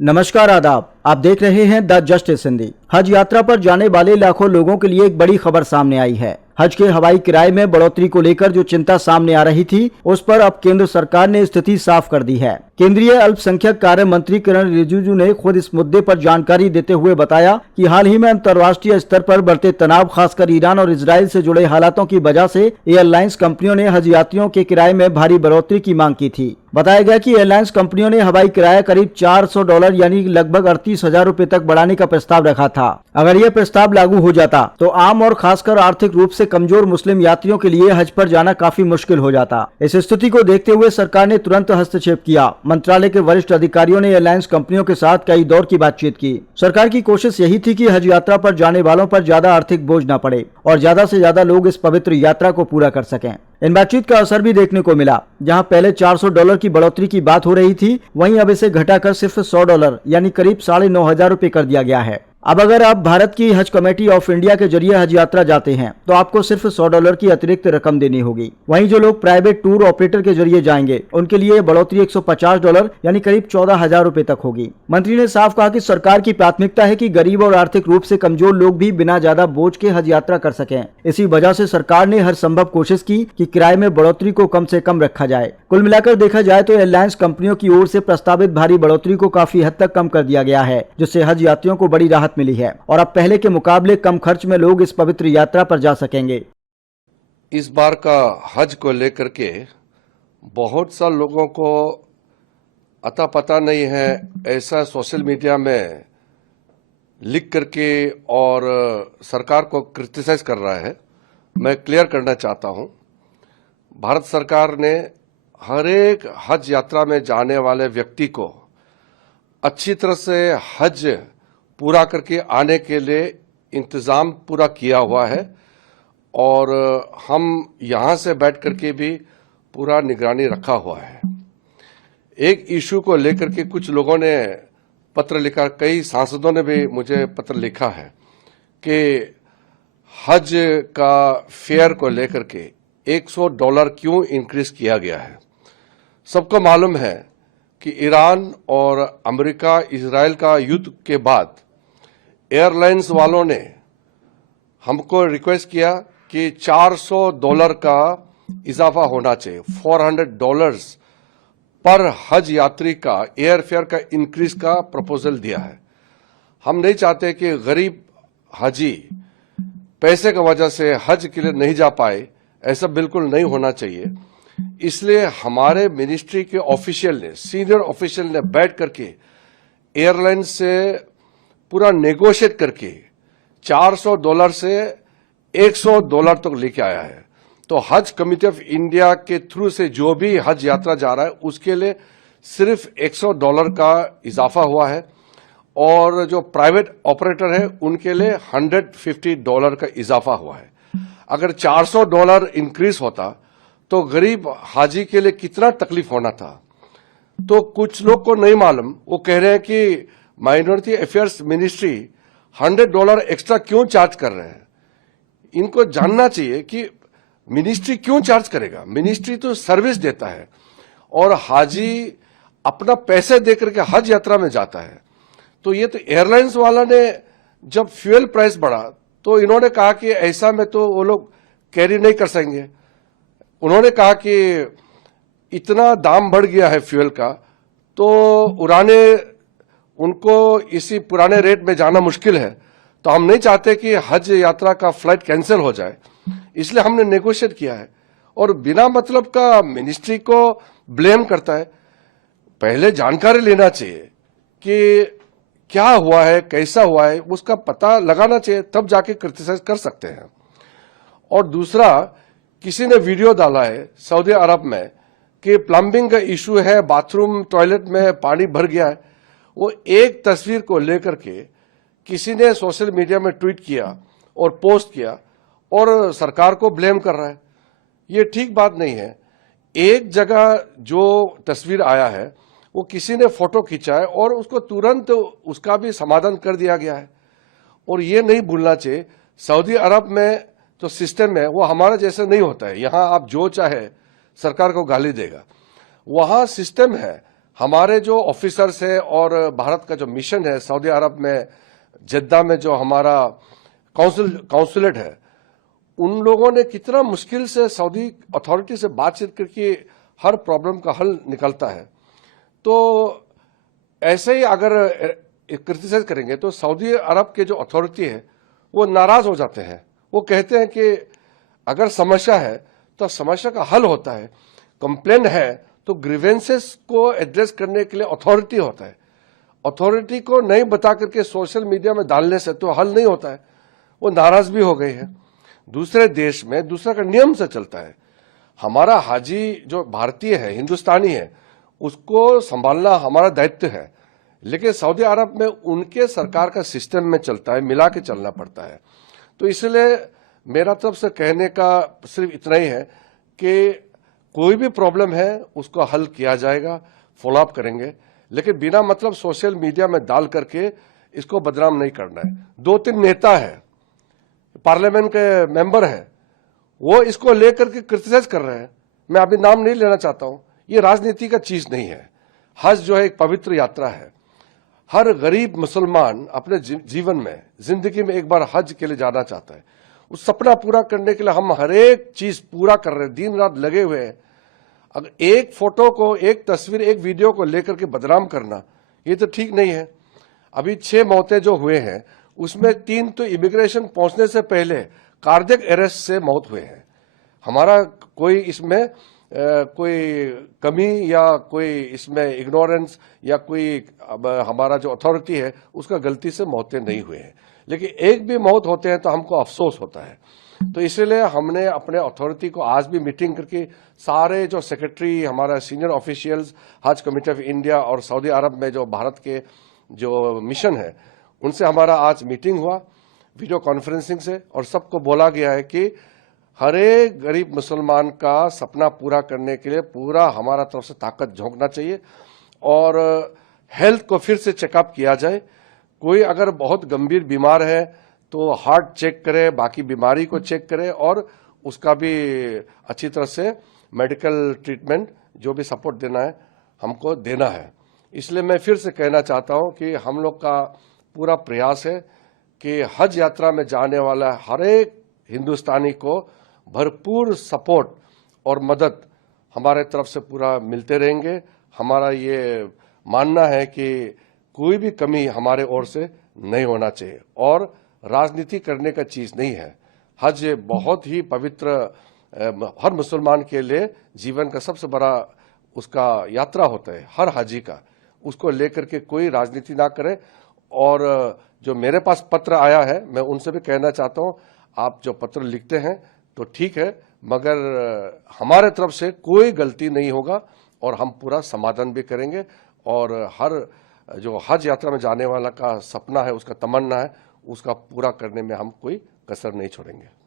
नमस्कार, आदाब। आप देख रहे हैं द जस्टिस हिंदी। हज यात्रा पर जाने वाले लाखों लोगों के लिए एक बड़ी खबर सामने आई है। हज के हवाई किराए में बढ़ोतरी को लेकर जो चिंता सामने आ रही थी, उस पर अब केंद्र सरकार ने स्थिति साफ कर दी है। केंद्रीय अल्पसंख्यक कार्य मंत्री किरण रिजिजू ने खुद इस मुद्दे पर जानकारी देते हुए बताया कि हाल ही में अंतर्राष्ट्रीय स्तर पर बढ़ते तनाव, खासकर ईरान और इजराइल से जुड़े हालातों की वजह से एयरलाइंस कंपनियों ने हज यात्रियों के किराए में भारी बढ़ोतरी की मांग की थी। बताया गया कि एयरलाइंस कंपनियों ने हवाई किराया करीब $400 यानी लगभग 38,000 रुपए तक बढ़ाने का प्रस्ताव रखा था। अगर यह प्रस्ताव लागू हो जाता तो आम और खासकर आर्थिक रूप से कमजोर मुस्लिम यात्रियों के लिए हज पर जाना काफी मुश्किल हो जाता। इस स्थिति को देखते हुए सरकार ने तुरंत हस्तक्षेप किया। मंत्रालय के वरिष्ठ अधिकारियों ने एयरलाइंस कंपनियों के साथ कई दौर की बातचीत की। सरकार की कोशिश यही थी कि हज यात्रा पर जाने वालों पर ज्यादा आर्थिक बोझ न पड़े और ज्यादा से ज्यादा लोग इस पवित्र यात्रा को पूरा कर सकें। इन बातचीत का असर भी देखने को मिला। जहां पहले $400 की बढ़ोतरी की बात हो रही थी, वहीं अब इसे घटाकर सिर्फ $100 यानी करीब 9,500 रुपए कर दिया गया है। अब अगर आप भारत की हज कमेटी ऑफ इंडिया के जरिए हज यात्रा जाते हैं तो आपको सिर्फ $100 की अतिरिक्त रकम देनी होगी। वहीं जो लोग प्राइवेट टूर ऑपरेटर के जरिए जाएंगे, उनके लिए बढ़ोतरी $150 यानी करीब 14,000 रुपए तक होगी। मंत्री ने साफ कहा कि सरकार की प्राथमिकता है कि गरीब और आर्थिक रूप से कमजोर लोग भी बिना ज्यादा बोझ के हज यात्रा कर सकें। इसी वजह से सरकार ने हर संभव कोशिश की कि किराए में बढ़ोतरी को कम से कम रखा जाए। कुल मिलाकर देखा जाए तो एयरलाइंस कंपनियों की ओर से प्रस्तावित भारी बढ़ोतरी को काफी हद तक कम कर दिया गया है, जिससे हज यात्रियों को बड़ी राहत मिली है और अब पहले के मुकाबले कम खर्च में लोग इस पवित्र यात्रा पर जा सकेंगे। इस बार का हज को लेकर के बहुत सा लोगों को अता पता नहीं है, ऐसा सोशल मीडिया में लिख करके और सरकार को क्रिटिसाइज कर रहा है। मैं क्लियर करना चाहता हूं, भारत सरकार ने हर एक हज यात्रा में जाने वाले व्यक्ति को अच्छी तरह से हज पूरा करके आने के लिए इंतज़ाम पूरा किया हुआ है और हम यहाँ से बैठ करके भी पूरा निगरानी रखा हुआ है। एक इशू को लेकर के कुछ लोगों ने पत्र लिखा, कई सांसदों ने भी मुझे पत्र लिखा है कि हज का फेयर को लेकर के $100 क्यों इंक्रीज किया गया है। सबको मालूम है कि ईरान और अमेरिका इजराइल का युद्ध के बाद एयरलाइंस वालों ने हमको रिक्वेस्ट किया कि $400 का इजाफा होना चाहिए। $400 पर हज यात्री का एयर फेयर का इंक्रीज का प्रपोजल दिया है। हम नहीं चाहते कि गरीब हजी पैसे की वजह से हज के लिए नहीं जा पाए, ऐसा बिल्कुल नहीं होना चाहिए। इसलिए हमारे मिनिस्ट्री के ऑफिशियल ने, सीनियर ऑफिशियल ने बैठ करके एयरलाइन से पूरा नेगोशिएट करके $400 से $100 तक लेके आया है। तो हज कमेटी ऑफ इंडिया के थ्रू से जो भी हज यात्रा जा रहा है उसके लिए सिर्फ $100 का इजाफा हुआ है और जो प्राइवेट ऑपरेटर है उनके लिए $150 का इजाफा हुआ है। अगर $400 इंक्रीज होता तो गरीब हाजी के लिए कितना तकलीफ होना था। तो कुछ लोग को नहीं मालूम, वो कह रहे हैं कि माइनॉरिटी अफेयर्स मिनिस्ट्री $100 एक्स्ट्रा क्यों चार्ज कर रहे हैं। इनको जानना चाहिए कि मिनिस्ट्री क्यों चार्ज करेगा। मिनिस्ट्री तो सर्विस देता है और हाजी अपना पैसे देकर के हज यात्रा में जाता है। तो ये तो एयरलाइंस वाला ने जब फ्यूल प्राइस बढ़ा तो इन्होंने कहा कि ऐसा में तो वो लोग कैरी नहीं कर सकेंगे। उन्होंने कहा कि इतना दाम बढ़ गया है फ्यूल का, तो उड़ाने उनको इसी पुराने रेट में जाना मुश्किल है। तो हम नहीं चाहते कि हज यात्रा का फ्लाइट कैंसिल हो जाए, इसलिए हमने नेगोशिएट किया है। और बिना मतलब का मिनिस्ट्री को ब्लेम करता है। पहले जानकारी लेना चाहिए कि क्या हुआ है, कैसा हुआ है, उसका पता लगाना चाहिए, तब जाके क्रिटिसाइज कर सकते हैं। और दूसरा, किसी ने वीडियो डाला है सऊदी अरब में कि प्लम्बिंग का इशू है, बाथरूम टॉयलेट में पानी भर गया है। वो एक तस्वीर को लेकर के किसी ने सोशल मीडिया में ट्वीट किया और पोस्ट किया और सरकार को ब्लेम कर रहा है। ये ठीक बात नहीं है। एक जगह जो तस्वीर आया है वो किसी ने फोटो खींचा है और उसको तुरंत उसका भी समाधान कर दिया गया है। और ये नहीं भूलना चाहिए, सऊदी अरब में जो सिस्टम है वो हमारा जैसा नहीं होता है। यहाँ आप जो चाहे सरकार को गाली देगा। वहाँ सिस्टम है, हमारे जो ऑफिसर्स हैं और भारत का जो मिशन है सऊदी अरब में जद्दा में जो हमारा काउंसुलेट है, उन लोगों ने कितना मुश्किल से सऊदी अथॉरिटी से बातचीत करके हर प्रॉब्लम का हल निकलता है। तो ऐसे ही अगर क्रिटिसाइज करेंगे तो सऊदी अरब के जो अथॉरिटी है वो नाराज हो जाते हैं। वो कहते हैं कि अगर समस्या है तो समस्या का हल होता है, कंप्लेन है तो ग्रीवेंसेस को एड्रेस करने के लिए अथॉरिटी होता है। अथॉरिटी को नहीं बता करके सोशल मीडिया में डालने से तो हल नहीं होता है। वो नाराज भी हो गए हैं। दूसरे देश में दूसरा का नियम से चलता है। हमारा हाजी जो भारतीय है, हिंदुस्तानी है, उसको संभालना हमारा दायित्व है, लेकिन सऊदी अरब में उनके सरकार का सिस्टम में चलता है, मिला के चलना पड़ता है। तो इसलिए मेरा तरफ से कहने का सिर्फ इतना ही है कि कोई भी प्रॉब्लम है उसको हल किया जाएगा, फॉलोअप करेंगे, लेकिन बिना मतलब सोशल मीडिया में डाल करके इसको बदनाम नहीं करना है। 2-3 नेता है, पार्लियामेंट के मेंबर हैं, वो इसको लेकर के क्रिटिसाइज कर रहे हैं। मैं अभी नाम नहीं लेना चाहता हूं। ये राजनीति का चीज नहीं है। हज जो है एक पवित्र यात्रा है। हर गरीब मुसलमान अपने जीवन में, जिंदगी में एक बार हज के लिए जाना चाहता है। उस सपना पूरा करने के लिए हम हर एक चीज पूरा कर रहे हैं, दिन रात लगे हुए हैं। अगर एक फोटो को, एक तस्वीर, एक वीडियो को लेकर के बदनाम करना, ये तो ठीक नहीं है। अभी 6 मौतें जो हुए हैं उसमें 3 तो इमिग्रेशन पहुंचने से पहले कार्डियक अरेस्ट से मौत हुए हैं। हमारा कोई इसमें कोई कमी या कोई इसमें इग्नोरेंस या कोई हमारा जो अथॉरिटी है उसका गलती से मौतें नहीं हुए हैं, लेकिन एक भी मौत होते हैं तो हमको अफसोस होता है। तो इसलिए हमने अपने अथॉरिटी को आज भी मीटिंग करके सारे जो सेक्रेटरी, हमारा सीनियर ऑफिशियल्स, हज कमेटी ऑफ इंडिया और सऊदी अरब में जो भारत के जो मिशन है, उनसे हमारा आज मीटिंग हुआ वीडियो कॉन्फ्रेंसिंग से, और सबको बोला गया है कि हर एक गरीब मुसलमान का सपना पूरा करने के लिए पूरा हमारा तरफ से ताकत झोंकना चाहिए और हेल्थ को फिर से चेकअप किया जाए। कोई अगर बहुत गंभीर बीमार है तो हार्ट चेक करे, बाकी बीमारी को चेक करे और उसका भी अच्छी तरह से मेडिकल ट्रीटमेंट जो भी सपोर्ट देना है हमको देना है। इसलिए मैं फिर से कहना चाहता हूं कि हम लोग का पूरा प्रयास है कि हज यात्रा में जाने वाला हर एक हिंदुस्तानी को भरपूर सपोर्ट और मदद हमारे तरफ से पूरा मिलते रहेंगे। हमारा ये मानना है कि कोई भी कमी हमारे ओर से नहीं होना चाहिए और राजनीति करने का चीज नहीं है। हज बहुत ही पवित्र, हर मुसलमान के लिए जीवन का सबसे बड़ा उसका यात्रा होता है, हर हाजी का। उसको लेकर के कोई राजनीति ना करे। और जो मेरे पास पत्र आया है, मैं उनसे भी कहना चाहता हूं, आप जो पत्र लिखते हैं तो ठीक है, मगर हमारे तरफ से कोई गलती नहीं होगा और हम पूरा समाधान भी करेंगे और हर जो हज यात्रा में जाने वाला का सपना है, उसका तमन्ना है, उसका पूरा करने में हम कोई कसर नहीं छोड़ेंगे।